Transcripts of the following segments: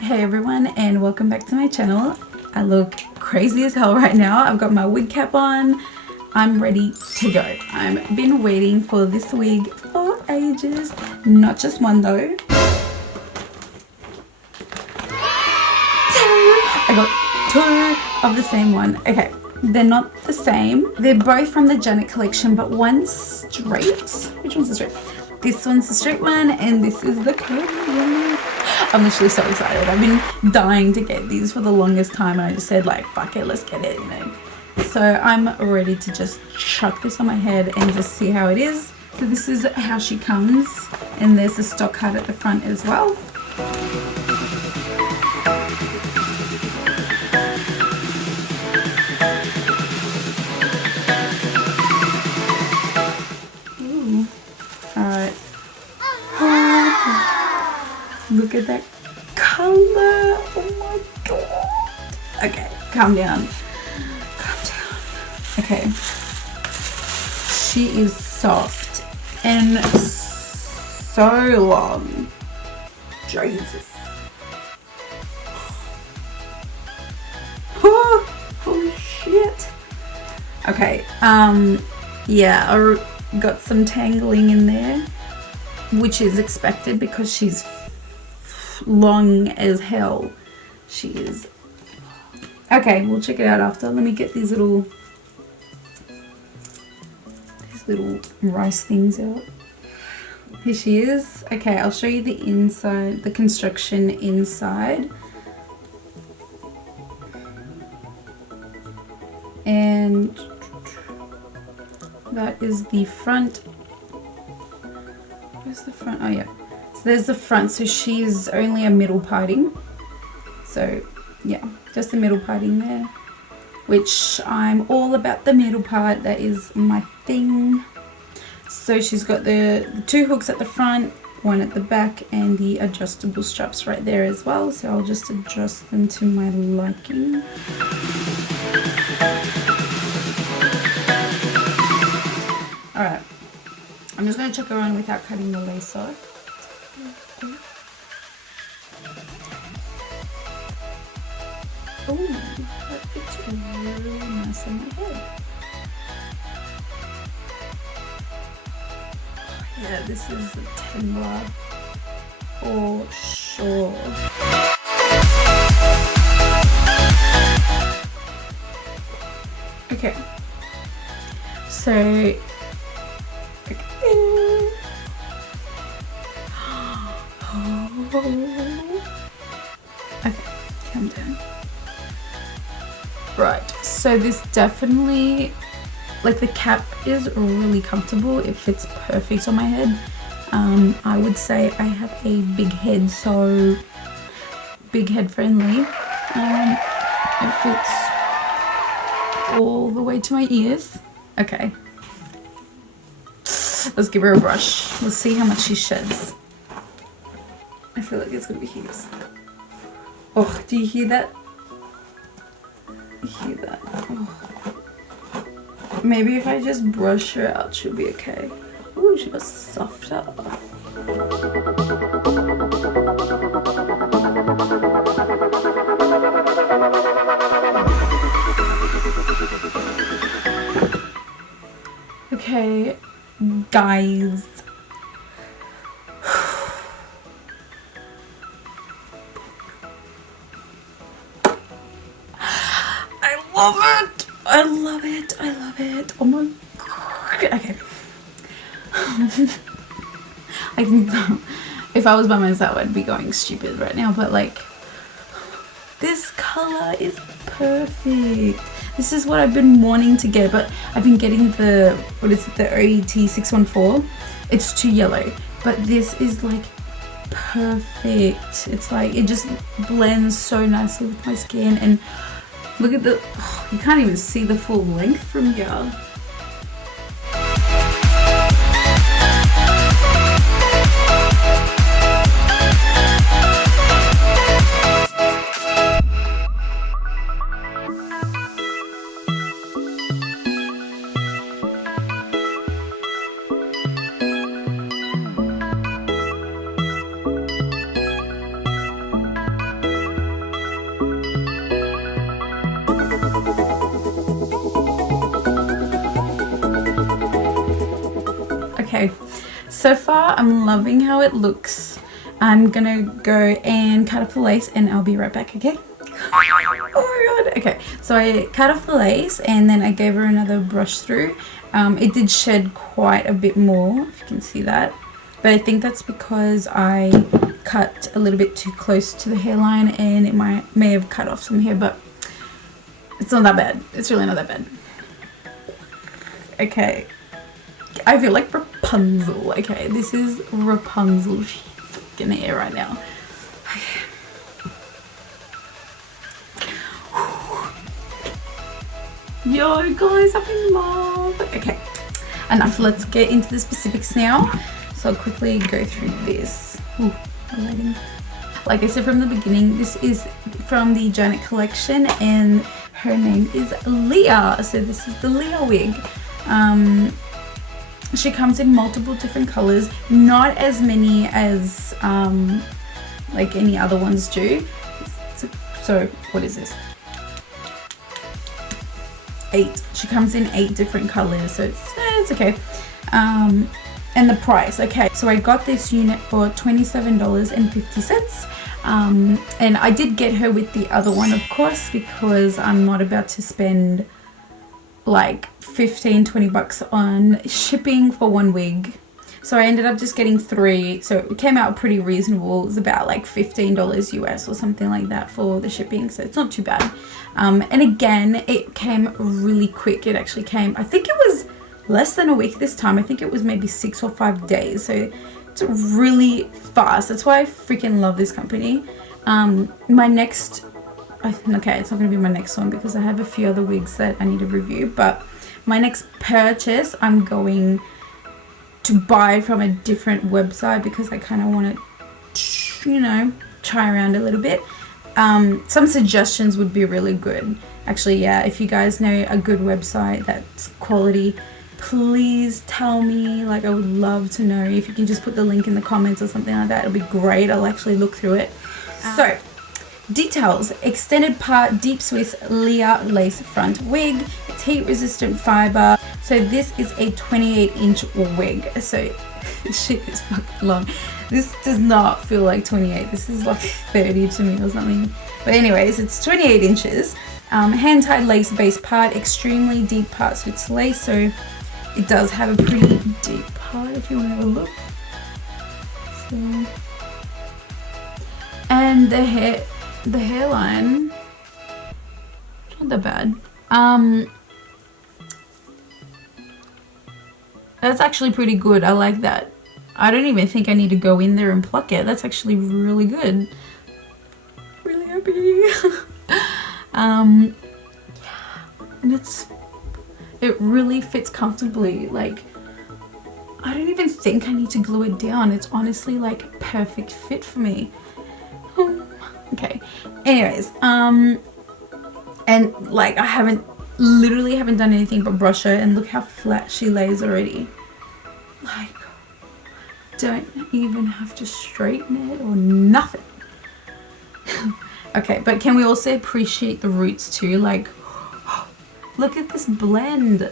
Hey everyone, and welcome back to my channel. I look crazy as hell right now. I've got my wig cap on. I'm ready to go. I've been waiting for this wig for ages. Not just one though. I got two of the same one. Okay, they're not the same. They're both from the Janet collection, but one's straight. Which one's the straight? This one's the straight one, and this is the curly one. I'm literally so excited. I've been dying to get these for the longest time, and I just said like, fuck it, let's get it, you know. So I'm ready to just chuck this on my head and just see how it is. So this is how she comes, and there's a stock cut at the front as well. Alright. Look at that color. Oh my god. Okay, calm down. Calm down. Okay. She is soft and so long. Jesus. Oh, holy shit. Okay, yeah, I got some tangling in there, which is expected because she's long as hell. She is. Okay, we'll check it out after. Let me get these little rice things out. Here she is. Okay, I'll show you the inside, the construction inside. And that is the front. Where's the front? Oh yeah. So there's the front. So she's only a middle parting. So yeah, just the middle parting there. Which I'm all about the middle part. That is my thing. So she's got the two hooks at the front, one at the back, and the adjustable straps right there as well. So I'll just adjust them to my liking. Alright, I'm just going to chuck her on without cutting the lace off. Oh, that fits really nice on my head. Yeah, this is a 10 bar for sure. Okay, so okay, calm down. Right, so this definitely, like, the cap is really comfortable. It fits perfect on my head. I would say I have a big head, so big head friendly. It fits all the way to my ears. Okay. Let's give her a brush. Let's see how much she sheds. I feel like it's gonna be heaps. Oh, do you hear that? You hear that? Oh. Maybe if I just brush her out, she'll be okay. Ooh, she got softer. Okay, guys. I love it. I love it. I love it. Oh my god. Okay. I think if I was by myself, I'd be going stupid right now. But like, this color is perfect. This is what I've been wanting to get, but I've been getting the, what is it, the OET 614. It's too yellow, but this is like perfect. It's like, it just blends so nicely with my skin, and look at the, oh, you can't even see the full length from here. So far, I'm loving how it looks. I'm gonna go and cut off the lace and I'll be right back, okay? Oh my god. Okay, so I cut off the lace and then I gave her another brush through. It did shed quite a bit more, if you can see that. But I think that's because I cut a little bit too close to the hairline and it may have cut off some hair, but it's not that bad. It's really not that bad. Okay. I feel like Rapunzel. Okay, this is Rapunzel's fucking hair right now. Okay. Yo guys, I'm in love. Okay, enough. Let's get into the specifics now. So I'll quickly go through this. Ooh, lighting. Like I said from the beginning, this is from the Janet collection and her name is Leah. So this is the Leah wig. She comes in multiple different colors, not as many as like any other ones do. So what is this? 8. She comes in 8 different colors, so it's okay. And the price, okay, so I got this unit for $27.50. And I did get her with the other one, of course, because I'm not about to spend like 15-20 bucks on shipping for one wig. So I ended up just getting 3, so it came out pretty reasonable. It was about like $15 US or something like that for the shipping, so it's not too bad. And again, it came really quick. It actually came, I think it was less than a week this time. I think it was maybe 6 or 5 days, so it's really fast. That's why I freaking love this company. My next, okay, it's not going to be my next one because I have a few other wigs that I need to review, but my next purchase I'm going to buy from a different website because I kind of want to, you know, try around a little bit. Some suggestions would be really good. Actually, yeah, if you guys know a good website that's quality, please tell me. Like, I would love to know. If you can just put the link in the comments or something like that, it'll be great. I'll actually look through it. So, details: extended part deep Swiss Leah lace front wig. It's heat resistant fiber. So this is a 28-inch wig. So shit is fucking long. This does not feel like 28. This is like 30 to me or something. But anyways, it's 28 inches. Hand-tied lace base part, extremely deep part Swiss lace. So it does have a pretty deep part if you want to have a look. So, and the hairline, not that bad. That's actually pretty good. I like that. I don't even think I need to go in there and pluck it. That's actually really good. Really happy. Yeah, and it really fits comfortably. Like, I don't even think I need to glue it down. It's honestly like perfect fit for me. Okay. Anyways, and like I literally haven't done anything but brush her, and look how flat she lays already. Like, don't even have to straighten it or nothing. Okay, but can we also appreciate the roots too? Like, look at this blend.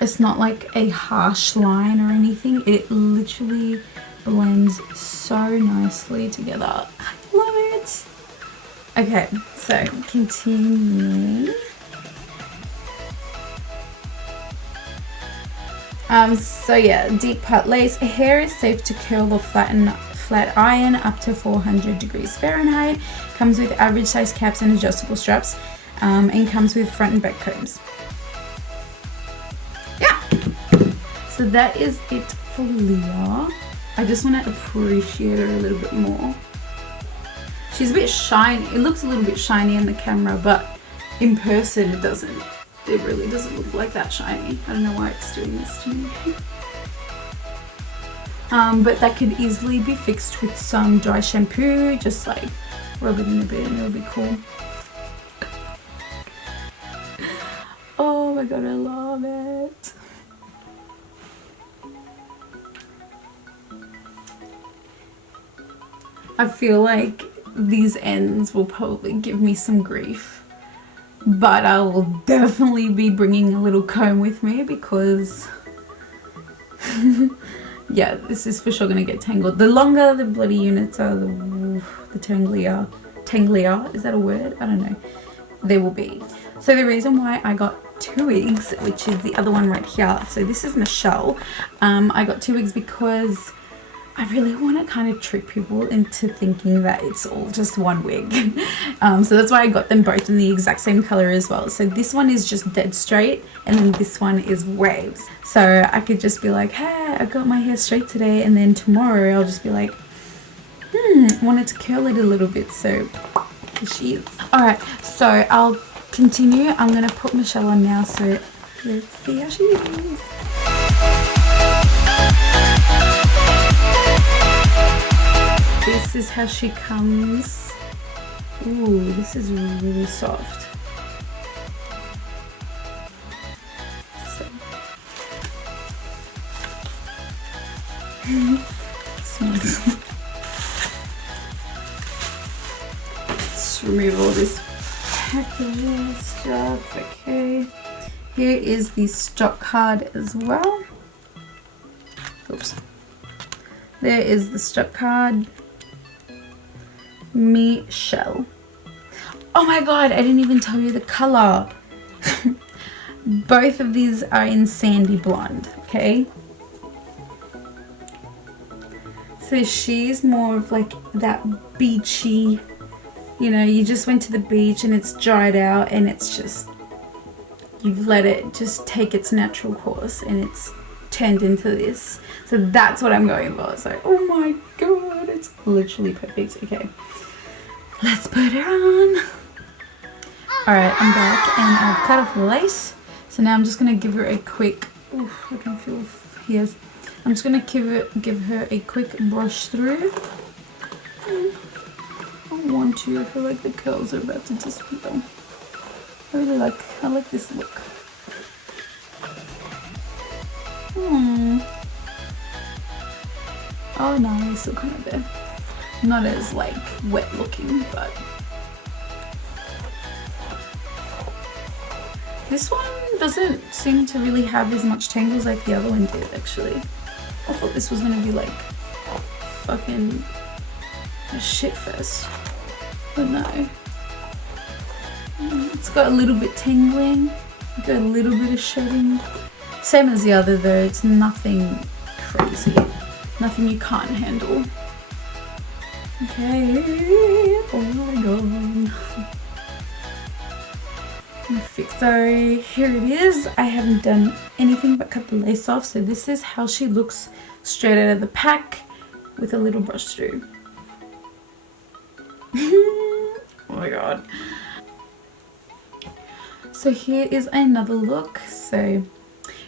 It's not like a harsh line or anything. It literally blends so nicely together. I love it. Okay, so continuing. So yeah, deep part lace. Hair is safe to curl or flat iron up to 400 degrees Fahrenheit. Comes with average size caps and adjustable straps, and comes with front and back combs. Yeah, so that is it for Leah. I just want to appreciate her a little bit more. She's a bit shiny. It looks a little bit shiny in the camera, but in person it doesn't. It really doesn't look like that shiny. I don't know why it's doing this to me. But that could easily be fixed with some dry shampoo. Just like rub it in a bit and it'll be cool. Oh my god, I love it. I feel like these ends will probably give me some grief. But I will definitely be bringing a little comb with me because, yeah, this is for sure gonna get tangled. The longer the bloody units are, the tanglier, is that a word? I don't know. They will be. So the reason why I got 2 wigs, which is the other one right here, so this is Michelle. I got 2 wigs because I really want to kind of trick people into thinking that it's all just one wig. So that's why I got them both in the exact same color as well. So this one is just dead straight, and then this one is waves. So I could just be like, hey, I got my hair straight today, and then tomorrow I'll just be like, wanted to curl it a little bit. So here she is. Alright, so I'll continue. I'm going to put Michelle on now, so let's see how she is. This is how she comes. Ooh, this is really soft. So. Let's remove all this packaging stuff. Okay. Here is the stock card as well. Oops. There is the stock card. Michelle. Oh my god, I didn't even tell you the color. Both of these are in sandy blonde, okay? So she's more of like that beachy, you know, you just went to the beach and it's dried out and it's just, you've let it just take its natural course and it's turned into this. So that's what I'm going for. So, oh my god, it's literally perfect. Okay, let's put her on. Alright, I'm back and I've cut off the lace. So now I'm just going to give her a quick, oof, I can feel hairs. I'm just going to give her a quick brush through. I want to, I feel like the curls are about to disappear. I like this look. Oh no, they're still kind of there. Not as like wet looking, but this one doesn't seem to really have as much tangles like the other one did actually. I thought this was gonna be like fucking a shit fest, but no. It's got a little bit tangling, got a little bit of shedding. Same as the other though, it's nothing crazy. Nothing you can't handle. Okay, oh my god. So here it is. I haven't done anything but cut the lace off. So this is how she looks straight out of the pack with a little brush through. Oh my god. So here is another look. So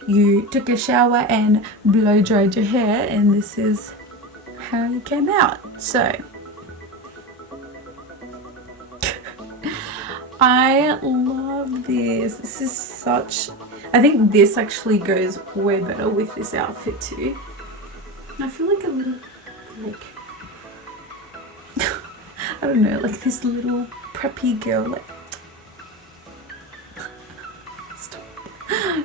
you took a shower and blow dried your hair and this is how you came out. So I love this. This is such, I think this actually goes way better with this outfit too. I feel like a little, like, I don't know, like this little preppy girl, like,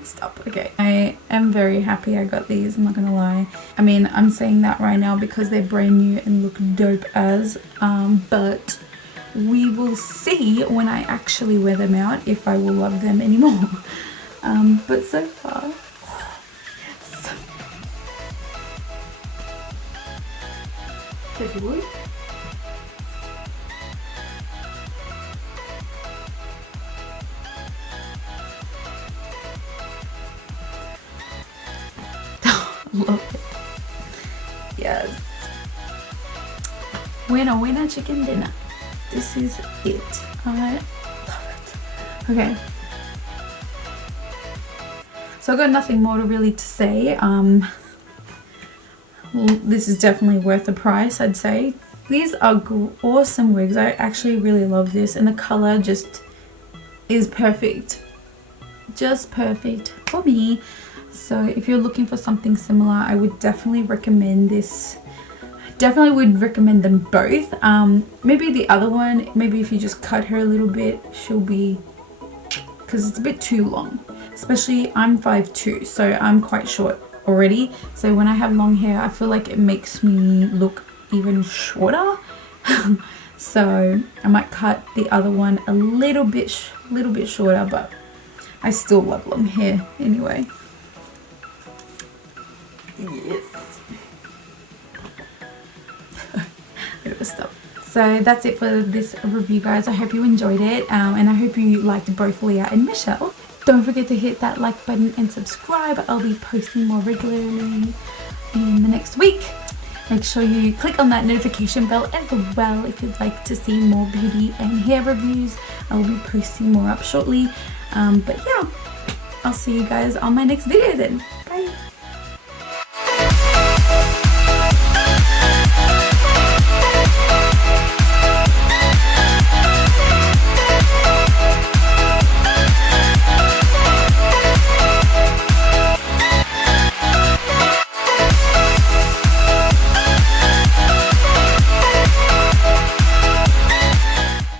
stop. Okay, I am very happy I got these, I'm not gonna lie. I mean, I'm saying that right now because they're brand new and look dope as, but we will see when I actually wear them out if I will love them anymore. But so far, yes. Take a look. Love it. Yes. Winner chicken dinner. This is it. I love it. Okay. So I've got nothing more really to say. This is definitely worth the price, I'd say. These are awesome wigs. I actually really love this and the color just is perfect. Just perfect for me. So if you're looking for something similar, I would definitely recommend this. Definitely would recommend them both. Maybe the other one, maybe if you just cut her a little bit, she'll be, because it's a bit too long. Especially I'm 5'2", so I'm quite short already. So when I have long hair, I feel like it makes me look even shorter. So I might cut the other one a little bit shorter, but I still love long hair anyway. Yes. I gotta stop. So that's it for this review, guys. I hope you enjoyed it, and I hope you liked both Leah and Michelle. Don't forget to hit that like button and subscribe. I'll be posting more regularly in the next week. Make sure you click on that notification bell as well if you'd like to see more beauty and hair reviews. I will be posting more up shortly. But yeah, I'll see you guys on my next video then.